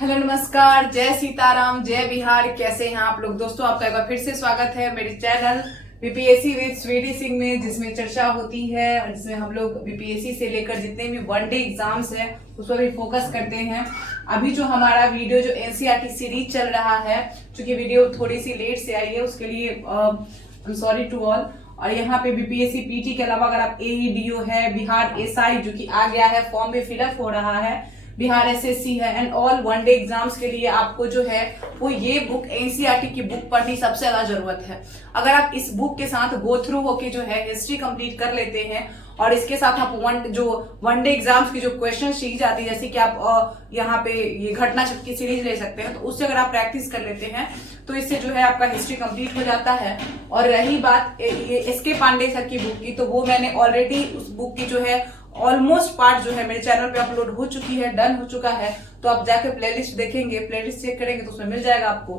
Hello नमस्कार, जय सीताराम, जय बिहार। कैसे हैं आप लोग दोस्तों? आपका एक बार फिर से स्वागत है मेरे channel BPSC with Sweety Singh में, जिसमें चर्चा होती है और जिसमें हम लोग बीपीएससी से लेकर जितने भी वनडे एग्जाम्स है उस पर भी फोकस करते हैं। अभी जो हमारा वीडियो जो एनसीईआरटी सीरीज चल रहा है, चूंकि वीडियो थोड़ी सी लेट से आई है उसके लिए सॉरी टू ऑल। और यहाँ पे बीपीएससी पीटी के अलावा अगर आप एईडीओ है, बिहार एसआई जो कि आ गया है, फॉर्म भी फिलअप हो रहा है, बिहार एसएससी है एंड ऑल वनडे एग्जाम्स के लिए आपको जो है वो ये बुक एनसीईआरटी की बुक पढ़नी सबसे ज्यादा जरूरत है। अगर आप इस बुक के साथ गो थ्रू होके जो है हिस्ट्री कंप्लीट कर लेते हैं और इसके साथ आप वनडे एग्जाम्स की जो क्वेश्चन सीख जाती है, जैसे कि आप यहाँ पे ये घटना चक्र की सीरीज ले सकते हैं, तो उससे अगर आप प्रैक्टिस कर लेते हैं तो इससे जो है आपका हिस्ट्री कंप्लीट हो जाता है। और रही बात ये एसके पांडे सर की बुक की, तो वो मैंने ऑलरेडी उस बुक की जो है ऑलमोस्ट पार्ट जो है मेरे चैनल पे अपलोड हो चुकी है, डन हो चुका है। तो आप जाके प्लेलिस्ट देखेंगे, प्लेलिस्ट चेक करेंगे तो उसमें मिल जाएगा आपको।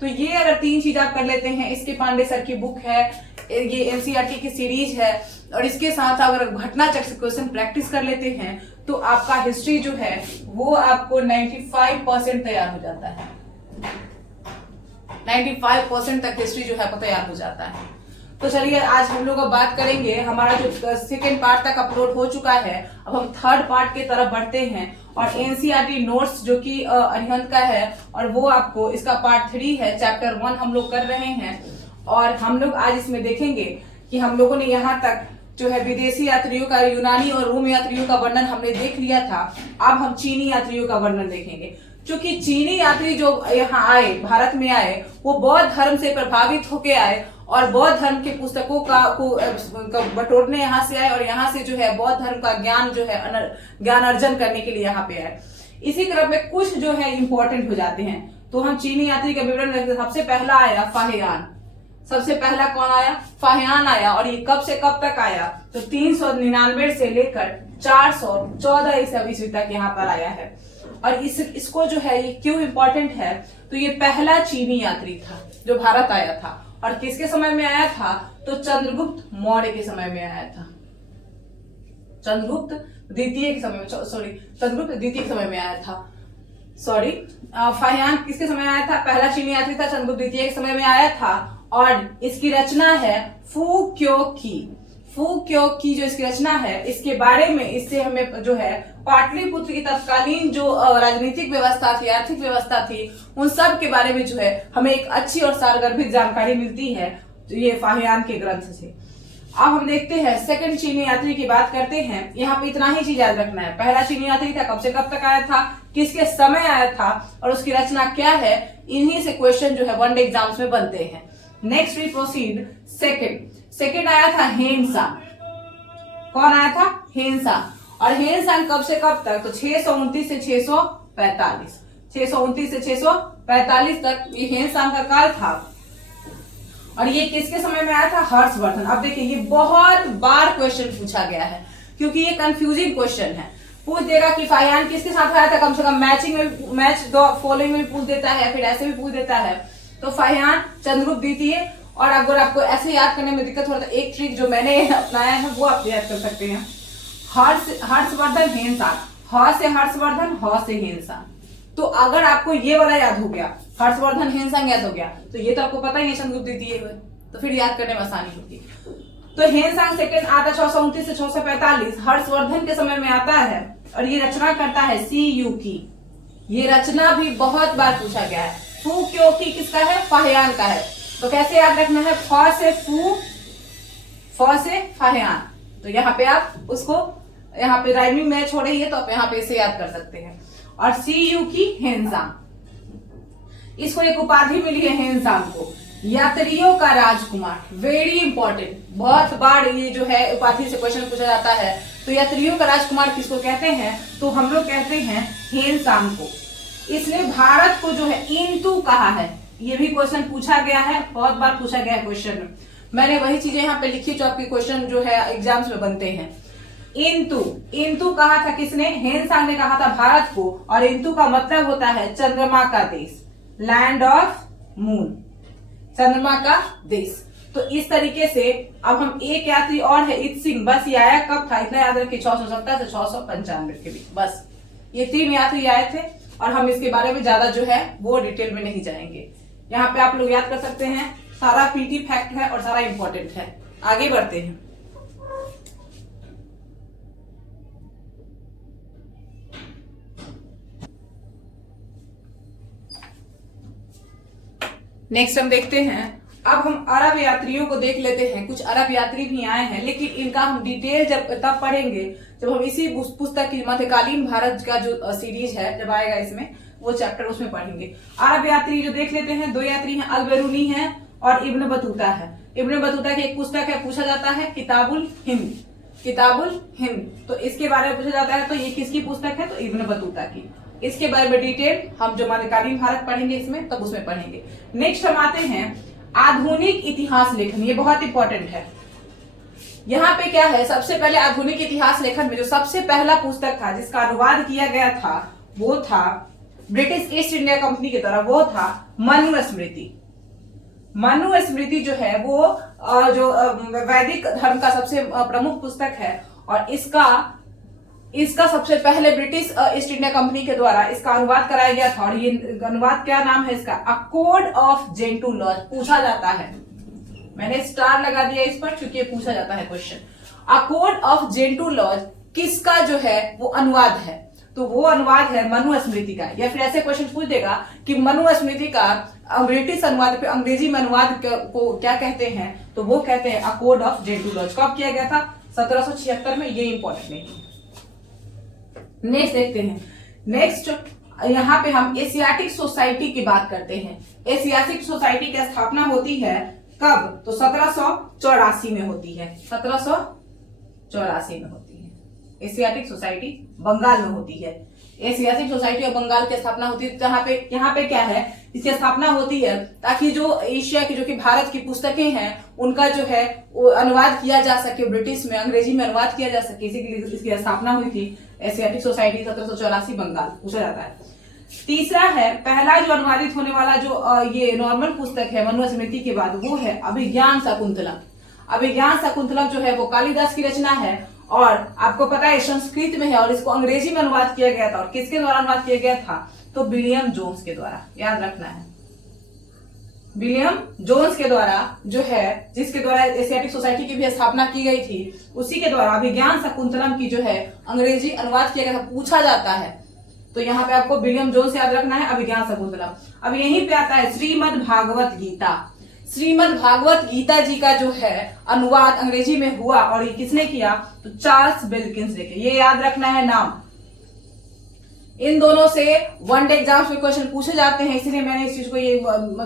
तो ये अगर 3 चीज आप कर लेते हैं, इसके पांडे सर की बुक है, ये एनसीईआरटी की सीरीज है और इसके साथ अगर घटना चक्र से क्वेश्चन प्रैक्टिस कर लेते हैं तो आपका हिस्ट्री जो है वो आपको 95% तैयार हो जाता है। 95% तक हिस्ट्री जो है वो तैयार हो जाता है। तो चलिए आज हम लोग बात करेंगे, हमारा जो सेकेंड पार्ट तक अपलोड हो चुका है, अब हम थर्ड पार्ट की तरफ बढ़ते हैं। और एनसीईआरटी नोट्स जो कि अरिहंत का है और वो आपको इसका पार्ट 3 है, चैप्टर 1 हम लोग कर रहे हैं। और हम लोग आज इसमें देखेंगे कि हम लोगों ने यहाँ तक जो है विदेशी यात्रियों का, यूनानी और रोम यात्रियों का वर्णन हमने देख लिया था। अब हम चीनी यात्रियों का वर्णन देखेंगे, क्योंकि चीनी यात्री जो यहाँ आए, भारत में आए, वो बौद्ध धर्म से प्रभावित होके आए और बौद्ध धर्म के पुस्तकों को बटोरने यहाँ से आए और यहाँ से जो है बौद्ध धर्म का ज्ञान जो है ज्ञान अर्जन करने के लिए यहाँ पे आए। इसी क्रम में कुछ जो है इंपॉर्टेंट हो जाते हैं, तो हम चीनी यात्री का विवरण देखते। सबसे पहला आया फाहियान। सबसे पहला कौन आया? फाहियान आया। और ये कब से कब तक आया? तो 399 से लेकर 414 ईस्वी तक यहाँ पर आया है। और इसको जो है ये क्यों इंपॉर्टेंट है? तो ये पहला चीनी यात्री था जो भारत आया था। और किसके समय में आया था? तो चंद्रगुप्त मौर्य के समय में आया था। चंद्रगुप्त द्वितीय के समय में, चंद्रगुप्त द्वितीय के समय में आया था। फाहियान किसके समय आया था? पहला चीनी यात्री था, चंद्रगुप्त द्वितीय के समय में आया था। और इसकी रचना है फू क्यो की। फू क्यो की जो इसकी रचना है, इसके बारे में, इससे हमें जो है पाटलिपुत्र की तत्कालीन जो राजनीतिक व्यवस्था थी, आर्थिक व्यवस्था थी, उन सब के बारे में जो है हमें एक अच्छी और सारगर्भित जानकारी मिलती है तो ये फाहियान के ग्रंथ से। अब हम देखते हैं सेकंड चीनी यात्री की बात करते हैं। यहाँ पे इतना ही चीज याद रखना है, पहला चीनी यात्री था, कब से कब तक आया था, किसके समय आया था और उसकी रचना क्या है। इन्हीं से क्वेश्चन जो है वनडे एग्जाम्स में बनते हैं। नेक्स्ट वी प्रोसीड सेकंड आया था हेनसांग। कौन आया था? हेनसांग। और हेनसांग कब से कब तक? तो 629 से 645, 629 से 645 तक ये हेनसांग का काल था। और ये किसके समय में आया था? हर्षवर्धन। अब देखिए ये बहुत बार क्वेश्चन पूछा गया है क्योंकि ये कंफ्यूजिंग क्वेश्चन है। पूछ देगा कि फाहियान किसके साथ आया था, कम से कम मैचिंग में, मैच दो फॉलोइंग में पूछ देता है, फिर ऐसे भी पूछ देता है। तो फाहियान, चंद्रगुप्त द्वितीय। और अगर आपको ऐसे याद करने में दिक्कत हो तो एक ट्रिक जो मैंने अपनाया है वो आप याद कर सकते हैं। हर्षवर्धन हेनसांग, ह से हर्षवर्धन, ह से हेनसांग। तो अगर आपको ये वाला याद हो गया, हर्षवर्धन हेनसांग याद हो गया, तो ये तो आपको पता ही है चंद्रगुप्त द्वितीय हुए, तो फिर याद करने में आसानी होगी। तो हेनसांग सेकंड आता 629 से 645, हर्षवर्धन के समय में आता है और ये रचना करता है सी यू की। ये रचना भी बहुत बार पूछा गया है। फू क्यों की किसका है? फाहियान का है। तो कैसे याद रखना है? फ से फू, फ से फाहियान। तो यहाँ पे आप उसको, यहाँ पे राइमिंग मैच हो रही है तो आप यहाँ पे इसे याद कर सकते हैं। और सी यू की हेनसांग, इसको एक उपाधि मिली है हेनसांग को, यात्रियों का राजकुमार। वेरी इंपॉर्टेंट, बहुत बार ये जो है उपाधि से क्वेश्चन पूछा जाता है। तो यात्रियों का राजकुमार किसको कहते हैं? तो हम लोग कहते हैं हेनसांग को। इसने भारत को जो है इंतु कहा है। ये भी क्वेश्चन पूछा गया है, बहुत बार पूछा गया है क्वेश्चन में। मैंने वही चीजें यहाँ पे लिखी जो आपके क्वेश्चन जो है एग्जाम्स में बनते हैं। इंतु कहा था किसने? हेनसांग ने कहा था भारत को। और इंतु का मतलब होता है चंद्रमा का देश, लैंड ऑफ मून, चंद्रमा का देश। तो इस तरीके से अब हम एक यात्री और है इत सिंह, बस ये आया कब था? इतना याद रखिए 670 से 695 के बीच, बस ये 3 यात्री आए थे। और हम इसके बारे में ज्यादा जो है वो डिटेल में नहीं जाएंगे। यहाँ पे आप लोग याद कर सकते हैं, सारा पीटी फैक्ट है और सारा इंपॉर्टेंट है। आगे बढ़ते हैं। नेक्स्ट हम देखते हैं, अब हम अरब यात्रियों को देख लेते हैं। कुछ अरब यात्री भी आए हैं, लेकिन इनका हम डिटेल तब पढ़ेंगे जब हम इसी पुस्तक की मध्यकालीन भारत का जो सीरीज है जब आएगा इसमें वो चैप्टर उसमें पढ़ेंगे। अरब यात्री जो देख लेते हैं, 2 यात्री हैं, अल बेरूनी है और इब्न बतूता है। इब्न बतूता की एक पुस्तक है, पूछा जाता है किताबुल हिंद। किताबुल हिंद, तो इसके बारे में पूछा जाता है तो ये किसकी पुस्तक है, तो इब्न बतूता की। इसके बारे में डिटेल हम जो मध्यकालीन भारत पढ़ेंगे इसमें तब उसमें पढ़ेंगे। नेक्स्ट हम आते हैं आधुनिक इतिहास लेखन, ये बहुत इंपॉर्टेंट है। यहाँ पे क्या है, सबसे पहले आधुनिक इतिहास लेखन में जो सबसे पहला पुस्तक था जिसका अनुवाद किया गया था वो था ब्रिटिश ईस्ट इंडिया कंपनी की तरफ, वो था मनुस्मृति। मनुस्मृति जो है वो जो वैदिक धर्म का सबसे प्रमुख पुस्तक है और इसका सबसे पहले ब्रिटिश ईस्ट इंडिया कंपनी के द्वारा इसका अनुवाद कराया गया था। और ये अनुवाद क्या नाम है इसका, a code of gentoo laws. पूछा जाता है, मैंने स्टार लगा दिया इस पर क्योंकि ये पूछा जाता है question. A code of gentoo laws किसका जो है वो अनुवाद है, तो वो अनुवाद है मनुस्मृति का। या फिर ऐसे क्वेश्चन पूछ देगा कि मनुस्मृति का ब्रिटिश अनुवाद पे अंग्रेजी में अनुवाद को क्या कहते हैं, तो वो कहते हैं a code of gentoo laws. कब किया गया था, 1776 में। ये इंपॉर्टेंट नहीं है। नेक्स्ट देखते हैं। नेक्स्ट यहाँ पे हम एशियाटिक सोसाइटी की बात करते हैं। एशियाटिक सोसाइटी की स्थापना होती है कब, तो 1784 में होती है। 1784 में होती है एशियाटिक सोसाइटी, बंगाल में होती है। एशियाटिक सोसाइटी और बंगाल की स्थापना होती है। यहाँ पे क्या है, इसकी स्थापना होती है ताकि जो एशिया की, जो कि भारत की पुस्तकें हैं उनका जो है वो अनुवाद किया जा सके, ब्रिटिश में अंग्रेजी में अनुवाद किया जा सके। इसी के लिए इसकी स्थापना हुई थी एशियाटिक सोसाइटी, 1784 बंगाल। पूछा जाता है। तीसरा है, पहला जो अनुवादित होने वाला जो ये नॉर्मल पुस्तक है मनुस्मृति के बाद, वो है अभिज्ञान शाकुंतलम। अभिज्ञान शाकुंतलम जो है वो कालिदास की रचना है और आपको पता है संस्कृत में है और इसको अंग्रेजी में अनुवाद किया गया था। और किसके द्वारा अनुवाद किया गया था, तो विलियम जोन्स के द्वारा। याद रखना है, विलियम जोन्स के द्वारा जो है, जिसके द्वारा एशियाटिक सोसाइटी की भी स्थापना की गई थी, उसी के द्वारा अभिज्ञान शाकुंतलम की जो है अंग्रेजी अनुवाद किया गया था। पूछा जाता है तो यहाँ पे आपको विलियम जोन्स याद रखना है, अभिज्ञान शाकुंतलम। अब यहीं पे आता है श्रीमद् भागवत गीता। श्रीमद् भागवत गीता जी का जो है अनुवाद अंग्रेजी में हुआ और ये किसने किया, तो चार्ल्स विल्किंस ने किया। ये याद रखना है नाम। इन दोनों से वनडे एग्जाम्स में क्वेश्चन पूछे जाते हैं, इसलिए मैंने इस चीज को ये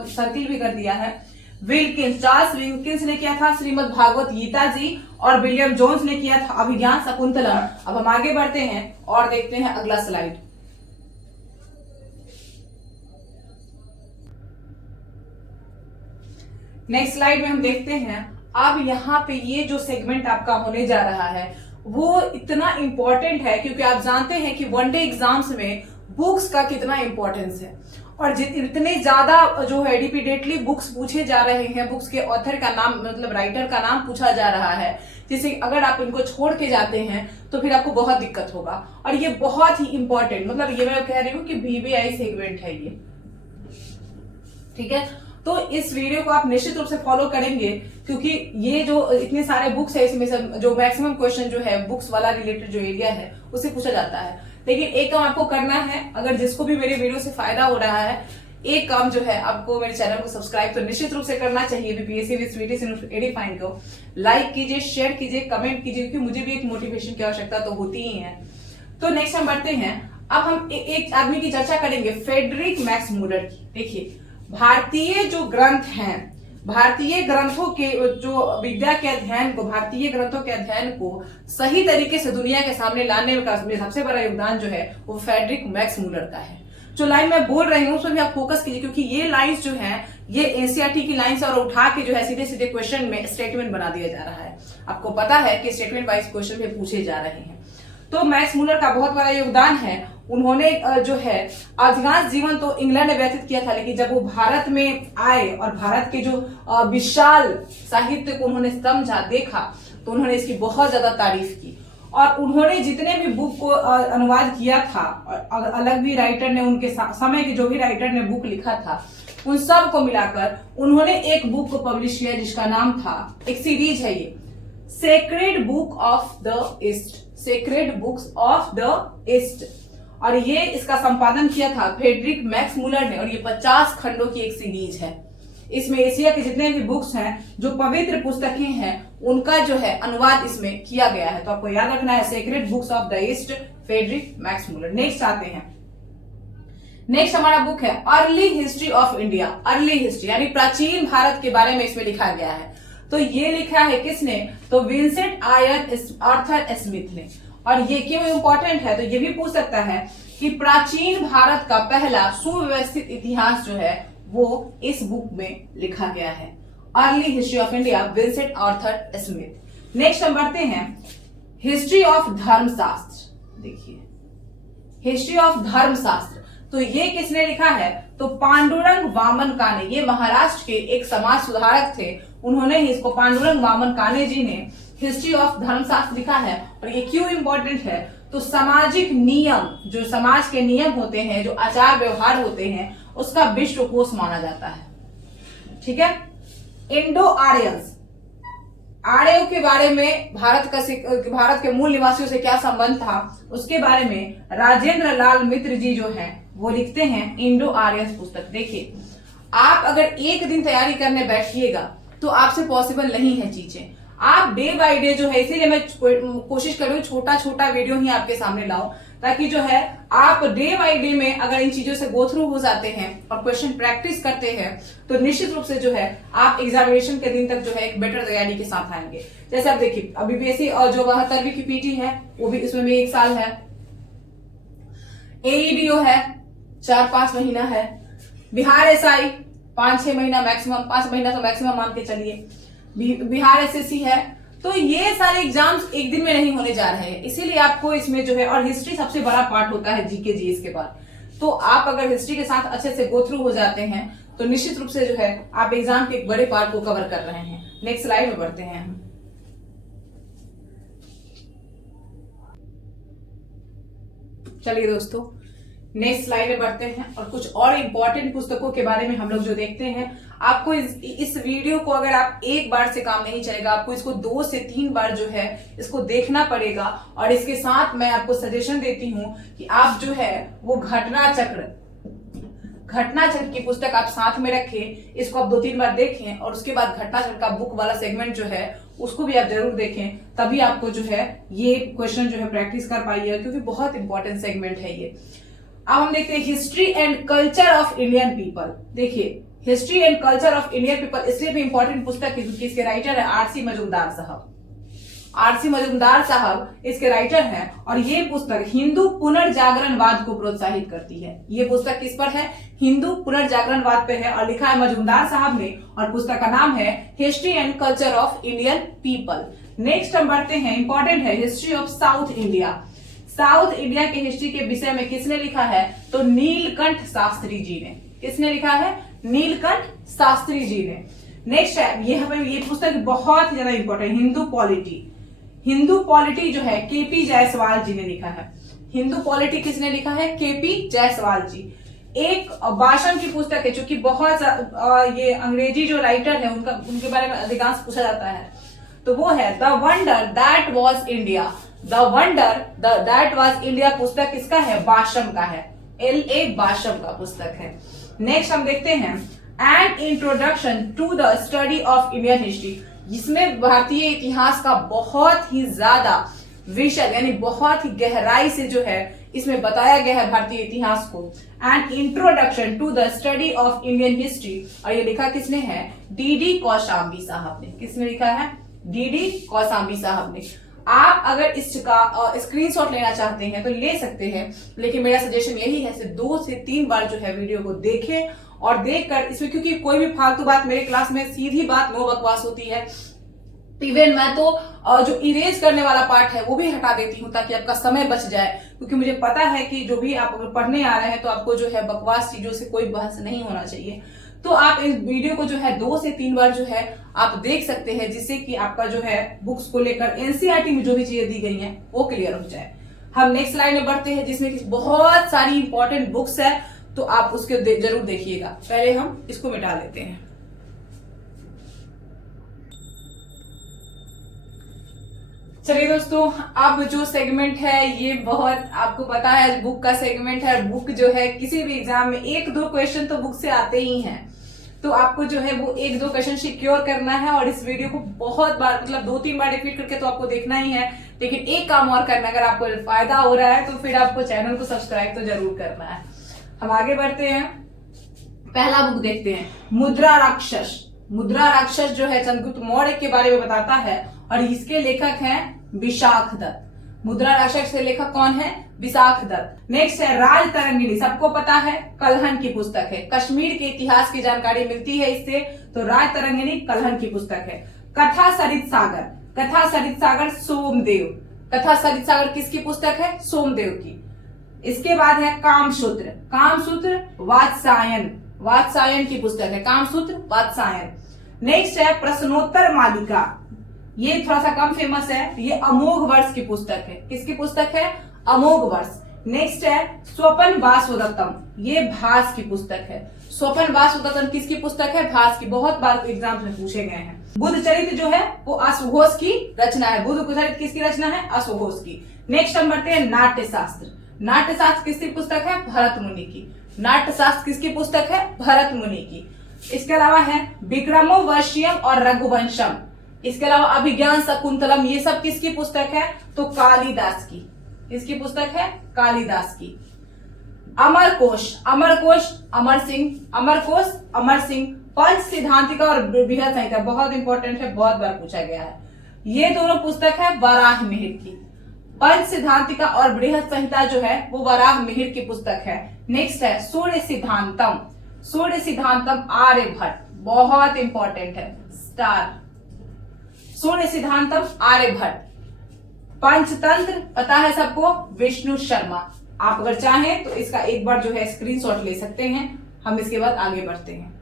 सर्किल भी कर दिया है। विल्किंस, चार्ल्स विल्किंस ने किया था श्रीमद् भागवत गीता जी और विलियम जोन्स ने किया था अभिज्ञान शाकुंतलम। अब हम आगे बढ़ते हैं और देखते हैं अगला स्लाइड। नेक्स्ट स्लाइड में हम देखते हैं, अब यहाँ पे ये जो सेगमेंट आपका होने जा रहा है वो इतना इंपॉर्टेंट है क्योंकि आप जानते हैं कि वनडे एग्जाम्स में बुक्स का कितना इंपॉर्टेंस है और इतने ज्यादा जो है रिपीटेडली बुक्स पूछे जा रहे हैं, बुक्स के ऑथर का नाम मतलब राइटर का नाम पूछा जा रहा है, जिससे अगर आप इनको छोड़ के जाते हैं तो फिर आपको बहुत दिक्कत होगा। और ये बहुत ही इंपॉर्टेंट, मतलब ये मैं कह रही हूँ कि VVI सेगमेंट है ये, ठीक है। तो इस वीडियो को आप निश्चित रूप से फॉलो करेंगे क्योंकि ये जो इतने सारे बुक्स है इसमें से जो मैक्सिमम क्वेश्चन जो है बुक्स वाला रिलेटेड जो एरिया है उससे पूछा जाता है। लेकिन एक काम आपको करना है, अगर जिसको भी मेरे वीडियो से फायदा हो रहा है, एक काम जो है आपको मेरे चैनल को सब्सक्राइब तो निश्चित रूप से करना चाहिए। बीपीएससी विद स्वीटी एडीफाइन को लाइक कीजिए, शेयर कीजिए, कमेंट कीजिए क्योंकि मुझे भी एक मोटिवेशन की आवश्यकता तो होती ही है। तो नेक्स्ट हम बढ़ते हैं, अब हम एक आदमी की चर्चा करेंगे, फ्रेडरिक मैक्स मूलर की। देखिए भारतीय जो ग्रंथ हैं, भारतीय ग्रंथों के जो विद्या के अध्ययन को, भारतीय ग्रंथों के अध्ययन को सही तरीके से दुनिया के सामने लाने का सबसे बड़ा योगदान जो है वो फ्रेडरिक मैक्स मूलर का है। जो लाइन मैं बोल रही हूँ उस पर भी आप फोकस कीजिए क्योंकि ये लाइंस जो हैं ये एनसीईआरटी की लाइंस और उठा के जो है सीधे सीधे क्वेश्चन में स्टेटमेंट बना दिया जा रहा है। आपको पता है कि स्टेटमेंट वाइज क्वेश्चन भी पूछे जा रहे हैं। तो मैक्स मूलर का बहुत बड़ा योगदान है। उन्होंने जो है अधिकांश जीवन तो इंग्लैंड में व्यतीत किया था, लेकिन जब वो भारत में आए और भारत के जो विशाल साहित्य को उन्होंने समझा, देखा, तो उन्होंने इसकी बहुत ज्यादा तारीफ की और उन्होंने जितने भी बुक को अनुवाद किया था, और अलग भी राइटर ने उनके समय के जो भी राइटर ने बुक लिखा था, उन सब को मिलाकर उन्होंने एक बुक को पब्लिश किया जिसका नाम था, एक सीरीज है ये, sacred book of the east, sacred books of the east. और ये इसका संपादन किया था फ्रेडरिक मैक्स मुलर ने, और ये 50 खंडों की एक सीरीज है। इसमें एशिया के जितने भी बुक्स हैं, जो पवित्र पुस्तकें हैं, उनका जो है अनुवाद इसमें किया गया है। तो आपको याद रखना है sacred books of the east, Frederick Max Muller. Next आते हैं, नेक्स्ट हमारा बुक है early history of India. Early history यानी प्राचीन भारत के बारे में इसमें लिखा गया है। तो ये लिखा है किसने? तो विंसेंट आयन आर्थर स्मिथ ने। और ये क्यों इंपॉर्टेंट है? तो ये भी पूछ सकता है कि प्राचीन भारत का पहला सुव्यवस्थित इतिहास जो है वो इस बुक में लिखा गया है, early history of India, Vincent Arthur Smith. Next हम बढ़ते हैं हिस्ट्री ऑफ धर्मशास्त्र। देखिए हिस्ट्री ऑफ धर्मशास्त्र, तो ये किसने लिखा है? तो पांडुरंग वामन काने, ये महाराष्ट्र के एक समाज सुधारक थे, उन्होंने ही इसको, पांडुरंग वामन काने जी ने हिस्ट्री ऑफ धर्मशास्त्र लिखा है। और ये क्यों इंपॉर्टेंट है? तो सामाजिक नियम, जो समाज के नियम होते हैं, जो आचार व्यवहार होते हैं, उसका विश्वकोश माना जाता है। ठीक है। इंडो आर्यंस, आर्यों के बारे में भारत के मूल निवासियों से क्या संबंध था, उसके बारे में राजेंद्र लाल मित्र जी जो हैं वो लिखते हैं इंडो आर्यंस पुस्तक। देखिए आप अगर एक दिन तैयारी करने बैठिएगा तो आपसे पॉसिबल नहीं है चीजें। आप डे बाय डे जो है, इसीलिए मैं कोशिश कर रही हूँ छोटा छोटा वीडियो ही आपके सामने लाऊं, ताकि जो है आप डे बाय डे में अगर इन चीजों से गो थ्रू हो जाते हैं और क्वेश्चन प्रैक्टिस करते हैं तो निश्चित रूप से जो है आप एग्जामिनेशन के दिन तक जो है एक बेटर तैयारी के साथ आएंगे। जैसे आप देखिए अभी बीएससी और जो 72वीं की पीटी है वो भी, इसमें भी 1 साल है, एईडीओ है 4-5 महीना है, बिहार एसआई 5-6 महीना मैक्सिमम, 5 महीना तो मैक्सिमम मान के चलिए, बिहार एसएससी है। तो ये सारे एग्जाम्स एक दिन में नहीं होने जा रहे हैं, इसीलिए आपको इसमें जो है, और हिस्ट्री सबसे बड़ा पार्ट होता है जीके जीएस के बाद, तो आप अगर हिस्ट्री के साथ अच्छे से गो थ्रू हो जाते हैं तो निश्चित रूप से जो है आप एग्जाम के एक बड़े पार्ट को कवर कर रहे हैं। नेक्स्ट स्लाइड में बढ़ते हैं हम। चलिए दोस्तों नेक्स्ट स्लाइड में बढ़ते हैं और कुछ और इंपॉर्टेंट पुस्तकों के बारे में हम लोग जो देखते हैं। आपको इस वीडियो को अगर आप एक बार से काम नहीं चलेगा, आपको इसको 2 से 3 बार जो है इसको देखना पड़ेगा। और इसके साथ मैं आपको सजेशन देती हूं कि आप जो है वो घटना चक्र की पुस्तक आप साथ में रखें, इसको आप 2-3 बार देखें और उसके बाद घटना चक्र का बुक वाला सेगमेंट जो है उसको भी आप जरूर देखें, तभी आपको जो है ये क्वेश्चन जो है प्रैक्टिस कर पाइएगा, क्योंकि बहुत इंपॉर्टेंट सेगमेंट है ये। अब हम देखते हैं history and culture of Indian people. देखिए history and culture of Indian people इसलिए भी इंपॉर्टेंट पुस्तक है क्योंकि इसके राइटर है आरसी मजूमदार साहब। आरसी मजूमदार साहब इसके राइटर हैं और ये पुस्तक हिंदू पुनर्जागरणवाद को प्रोत्साहित करती है। ये पुस्तक किस पर है? हिंदू पुनर्जागरणवाद पे है और लिखा है मजूमदार साहब ने, और पुस्तक का नाम है history and culture of Indian people. Next हम बढ़ते हैं, इंपॉर्टेंट है history of south India. South India के हिस्ट्री के विषय में किसने लिखा है? तो नीलकंठ शास्त्री जी ने। किसने लिखा है? नीलकंठ शास्त्री जी ने। नेक्स्ट है ये पुस्तक बहुत ही ज्यादा important, Hindu polity. Hindu polity जो है केपी जायसवाल जी ने लिखा है। हिंदू पॉलिटी किसने लिखा है? केपी जायसवाल जी। एक भाषण की पुस्तक है, चूंकि बहुत ये अंग्रेजी जो राइटर है उनके बारे में अधिकांश पूछा जाता है, तो वो है the wonder that was India. The wonder that was India पुस्तक किसका है? बाशम का है, L.A. बाशम का पुस्तक है। नेक्स्ट हम देखते हैं an introduction to the study of Indian history, जिसमें भारतीय इतिहास का बहुत ही ज्यादा विषय यानी बहुत ही गहराई से जो है इसमें बताया गया है भारतीय इतिहास को। An introduction to the study of Indian history, और ये लिखा किसने है? D.D. कौशाम्बी साहब ने। किसने लिखा है? D.D. कौशाम्बी साहब ने। आप अगर इसका स्क्रीनशॉट लेना चाहते हैं तो ले सकते हैं, लेकिन मेरा सजेशन यही है 2 से 3 बार जो है वीडियो को देखें और देखकर इसमें, क्योंकि कोई भी फालतू बात मेरे क्लास में सीधी बात नो बकवास होती है। इवन मैं तो जो इरेज करने वाला पार्ट है वो भी हटा देती हूँ ताकि आपका समय बच जाए, क्योंकि मुझे पता है कि जो भी आप अगर पढ़ने आ रहे हैं तो आपको जो है बकवास चीजों से कोई बहस नहीं होना चाहिए। तो आप इस वीडियो को जो है 2 से 3 बार जो है आप देख सकते हैं, जिससे कि आपका जो है बुक्स को लेकर एनसीईआरटी में जो भी चीजें दी गई हैं वो क्लियर हो जाए। हम नेक्स्ट स्लाइड में बढ़ते हैं, जिसमें कि बहुत सारी इंपॉर्टेंट बुक्स है, तो आप उसके जरूर देखिएगा। पहले हम इसको मिटा लेते हैं। चलिए दोस्तों, अब जो सेगमेंट है ये बहुत आपको पता है बुक का सेगमेंट है। बुक जो है किसी भी एग्जाम में 1-2 क्वेश्चन तो बुक से आते ही हैं, तो आपको जो है वो 1-2 क्वेश्चन सिक्योर करना है और इस वीडियो को बहुत बार, मतलब 2-3 बार रिपीट करके तो आपको देखना ही है। लेकिन एक काम और करना है, अगर आपको फायदा हो रहा है तो फिर आपको चैनल को सब्सक्राइब तो जरूर करना है। हम आगे बढ़ते हैं, पहला बुक देखते हैं, मुद्रा राक्षस। मुद्रा राक्षस जो है चंद्रगुप्त मौर्य के बारे में बताता है और इसके लेखक हैं विशाख दत्त। मुद्रा राक्षस के लेखक कौन है? विशाख दत्त। नेक्स्ट है राज तरंगिणी, सबको पता है, कलहन की पुस्तक है। कश्मीर के इतिहास की जानकारी मिलती है इससे, तो राज तरंगिणी कलहन की पुस्तक है। कथा सरित सागर, कथा सरित सागर सोमदेव। कथा सरित सागर किसकी पुस्तक है? सोमदेव की। इसके बाद है कामसूत्र, कामसूत्र वात्सायन, वात्सायन की पुस्तक है, कामसूत्र वात्सायन। नेक्स्ट है प्रश्नोत्तर मालिका, ये थोड़ा सा कम फेमस है, ये अमोघ वर्ष की पुस्तक है। किसकी पुस्तक है? अमोघ वर्ष। नेक्स्ट है स्वपन वासवदत्तम, ये भास की पुस्तक है। स्वपन वासवदत्तम किसकी पुस्तक है? भास की। बहुत बार एग्जाम में पूछे गए हैं। बुद्ध चरित्र जो है वो अश्वघोष की रचना है। बुद्ध चरित्र किसकी रचना है? अश्वघोष की। नेक्स्ट हम बढ़ते हैं नाट्य शास्त्र। नाट्य शास्त्र किसकी पुस्तक है? भरत मुनि की। नाट्य शास्त्र किसकी पुस्तक है? भरत मुनि की। इसके अलावा है विक्रमोर्वशीयम और रघुवंशम। इसके अलावा अभिज्ञान शकुंतलम, ये सब किसकी पुस्तक है? तो कालिदास की। किसकी पुस्तक है? कालिदास की। अमरकोश, अमरकोश अमर सिंह, अमरकोश अमर सिंह। पंच सिद्धांतिका और बृहद संहिता बहुत इंपॉर्टेंट है, बहुत बार पूछा गया है। ये दोनों पुस्तक है वराह मिहिर की। पंच सिद्धांतिका और बृहद संहिता जो है वो वराह मिहिर की पुस्तक है। नेक्स्ट है सूर्य सिद्धांतम, सूर्य सिद्धांतम आर्यभट्ट, बहुत इंपॉर्टेंट है, स्टार। सूर्य सिद्धांतम आर्यभट्ट। पंचतंत्र पता है सबको, विष्णु शर्मा। आप अगर चाहें तो इसका एक बार जो है स्क्रीनशॉट ले सकते हैं। हम इसके बाद आगे बढ़ते हैं।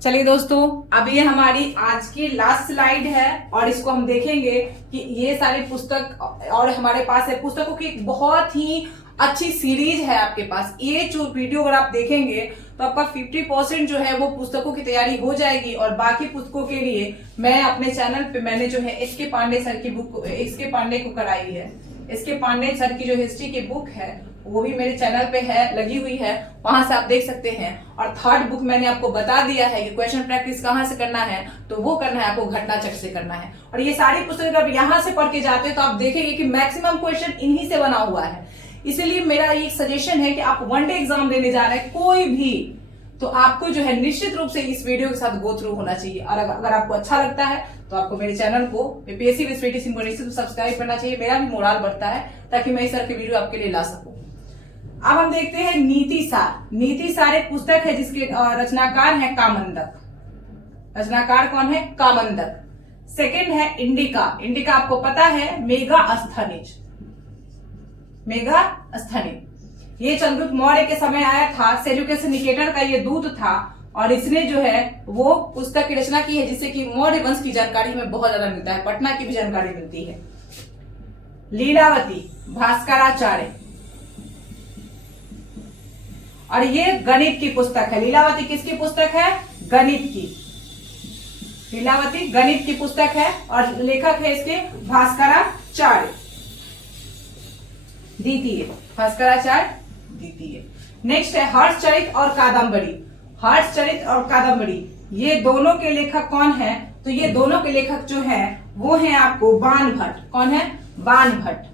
चलिए दोस्तों, अब ये हमारी आज की लास्ट स्लाइड है और इसको हम देखेंगे कि ये सारी पुस्तक और हमारे पास है पुस्तकों की एक बहुत ही अच्छी सीरीज है आपके पास। ये जो वीडियो अगर आप देखेंगे तो आपका 50% जो है वो पुस्तकों की तैयारी हो जाएगी और बाकी पुस्तकों के लिए मैं अपने चैनल पे मैंने जो है एस के पांडे सर की बुक, एस के पांडे को कराई है। एस के पांडे सर की जो हिस्ट्री की बुक है वो भी मेरे चैनल पे है, लगी हुई है, वहां से आप देख सकते हैं। और थर्ड बुक मैंने आपको बता दिया है कि क्वेश्चन प्रैक्टिस कहाँ से करना है, तो वो करना है आपको घटना चक्र से करना है। और ये सारी पुस्तकें अगर यहाँ से पढ़ के जाते हैं तो आप देखेंगे कि मैक्सिमम क्वेश्चन इन्हीं से बना हुआ है। इसीलिए मेरा एक सजेशन है कि आप वन-डे एग्जाम देने जा रहे हैं कोई भी, तो आपको जो है निश्चित रूप से इस वीडियो के साथ गो थ्रू होना चाहिए। और अगर आपको अच्छा लगता है तो आपको मेरे चैनल को पीएससी विद सिंपल सब्सक्राइब करना चाहिए। मेरा भी मोराल बढ़ता है ताकि मैं इस तरह की वीडियो आपके लिए ला सकूं। अब हम देखते हैं नीति सार। नीति सार एक पुस्तक है जिसके रचनाकार है कामंदक। रचनाकार कौन है? कामंदक। सेकंड है इंडिका। इंडिका आपको पता है मेगास्थनीज, मेगास्थनीज। ये चंद्रगुप्त मौर्य के समय आया था, सेल्यूकस निकेटर का ये दूत था और इसने जो है वो पुस्तक की रचना की है जिससे कि मौर्य वंश की जानकारी हमें बहुत ज्यादा मिलता है, पटना की भी जानकारी मिलती है। लीलावती भास्कराचार्य, और ये गणित की पुस्तक है। लीलावती किसकी पुस्तक है? गणित की। लीलावती गणित की पुस्तक है और लेखक है इसके भास्कराचार्य द्वितीय, भास्कराचार्य द्वितीय। नेक्स्ट है हर्षचरित और कादम्बरी। हर्षचरित और कादम्बरी ये दोनों के लेखक कौन है? तो ये दोनों के लेखक जो है वो है आपको बाण भट्ट। कौन है? बाण भट्ट।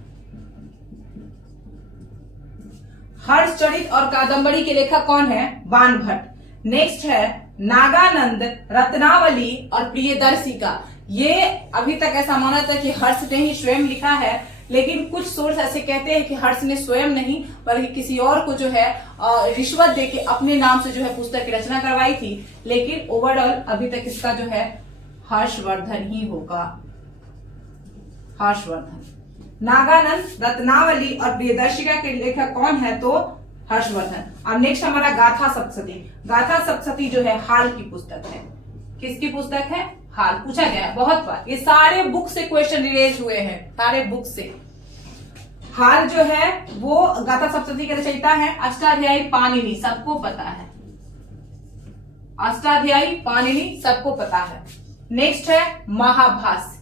हर्षचरित और कादम्बरी के लेखक कौन है? बाण भट्ट। नेक्स्ट है नागानंद, रत्नावली और प्रियदर्शिका। ये अभी तक ऐसा माना था कि हर्ष ने ही स्वयं लिखा है, लेकिन कुछ सोर्स ऐसे कहते हैं कि हर्ष ने स्वयं नहीं बल्कि किसी और को जो है रिश्वत देके अपने नाम से जो है पुस्तक की रचना करवाई थी। लेकिन ओवरऑल अभी तक इसका जो है हर्षवर्धन ही होगा। हर्षवर्धन। नागानंद, रत्नावली और प्रियदर्शिका के लेखक कौन है? तो हर्षवर्धन। अब नेक्स्ट हमारा गाथा सप्तशती। गाथा सप्तशती जो है हाल की पुस्तक है। किसकी पुस्तक है? हाल। पूछा गया है बहुत बार, ये सारे बुक से क्वेश्चन रिलेट हुए हैं, सारे बुक से। हाल जो है वो गाथा सप्तशती के रचयिता है अष्टाध्यायी पाणिनि, सबको पता है। अष्टाध्यायी पाणिनि सबको पता है। नेक्स्ट है महाभाष्य।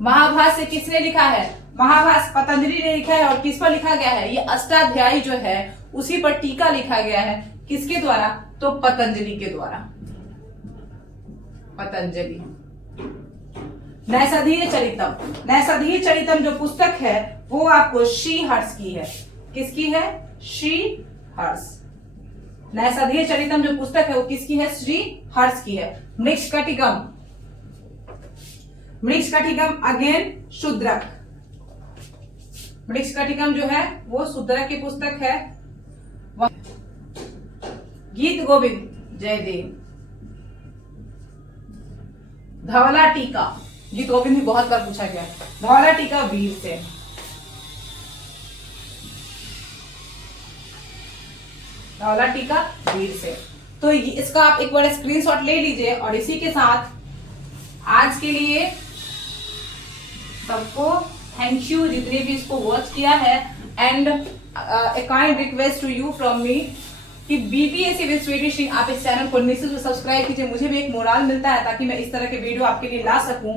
महाभाष्य किसने लिखा है? महाभाष्य पतंजलि ने लिखा है। और किस पर लिखा गया है? ये अष्टाध्यायी जो है उसी पर टीका लिखा गया है। किसके द्वारा? तो पतंजलि के द्वारा। पतंजलि। नैषधीय चरितम। नैषधीय चरितम जो पुस्तक है वो आपको श्रीहर्ष की है। किसकी है? श्रीहर्ष। नैषधीय चरितम जो पुस्तक है वो किसकी है? श्रीहर्ष की है। मृच्छकटिकम। मृच्छकटिकम अगेन शूद्रक। मृच्छकटिकम जो है वो शूद्रक की पुस्तक है। गीत गोविंद जयदेव। धवला टीका। गीत गोविंद भी बहुत बार पूछा गया। धवला टीका वीर से। धवला टीका वीर से। तो इसका आप एक बार स्क्रीनशॉट ले लीजिए। और इसी के साथ आज के लिए सबको थैंक यू जितने भी इसको वॉच किया है। And a kind request to you from me कि बीपीएससी विद स्वीटी सिंह आप इस चैनल को निश्चित सब्सक्राइब कीजिए। मुझे भी एक मोरल मिलता है ताकि मैं इस तरह के वीडियो आपके लिए ला सकूं।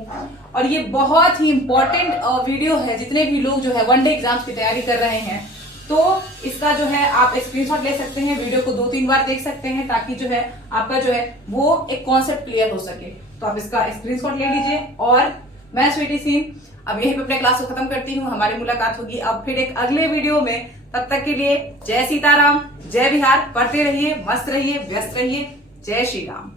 और ये बहुत ही इंपॉर्टेंट वीडियो है। जितने भी लोग जो है वनडे एग्जाम्स की तैयारी कर रहे हैं तो इसका जो है आप स्क्रीनशॉट ले सकते हैं। वीडियो को 2-3 बार देख सकते हैं ताकि जो है आपका जो है वो एक कॉन्सेप्ट क्लियर हो सके। तो आप इसका स्क्रीनशॉट ले लीजिए। और मैं स्वीटी सिंह अब यहीं पे अपने क्लास को खत्म करती हूँ। हमारी मुलाकात होगी अब फिर एक अगले वीडियो में। तब तक के लिए जय सीताराम, जय बिहार। पढ़ते रहिए, मस्त रहिए, व्यस्त रहिए। जय श्री राम।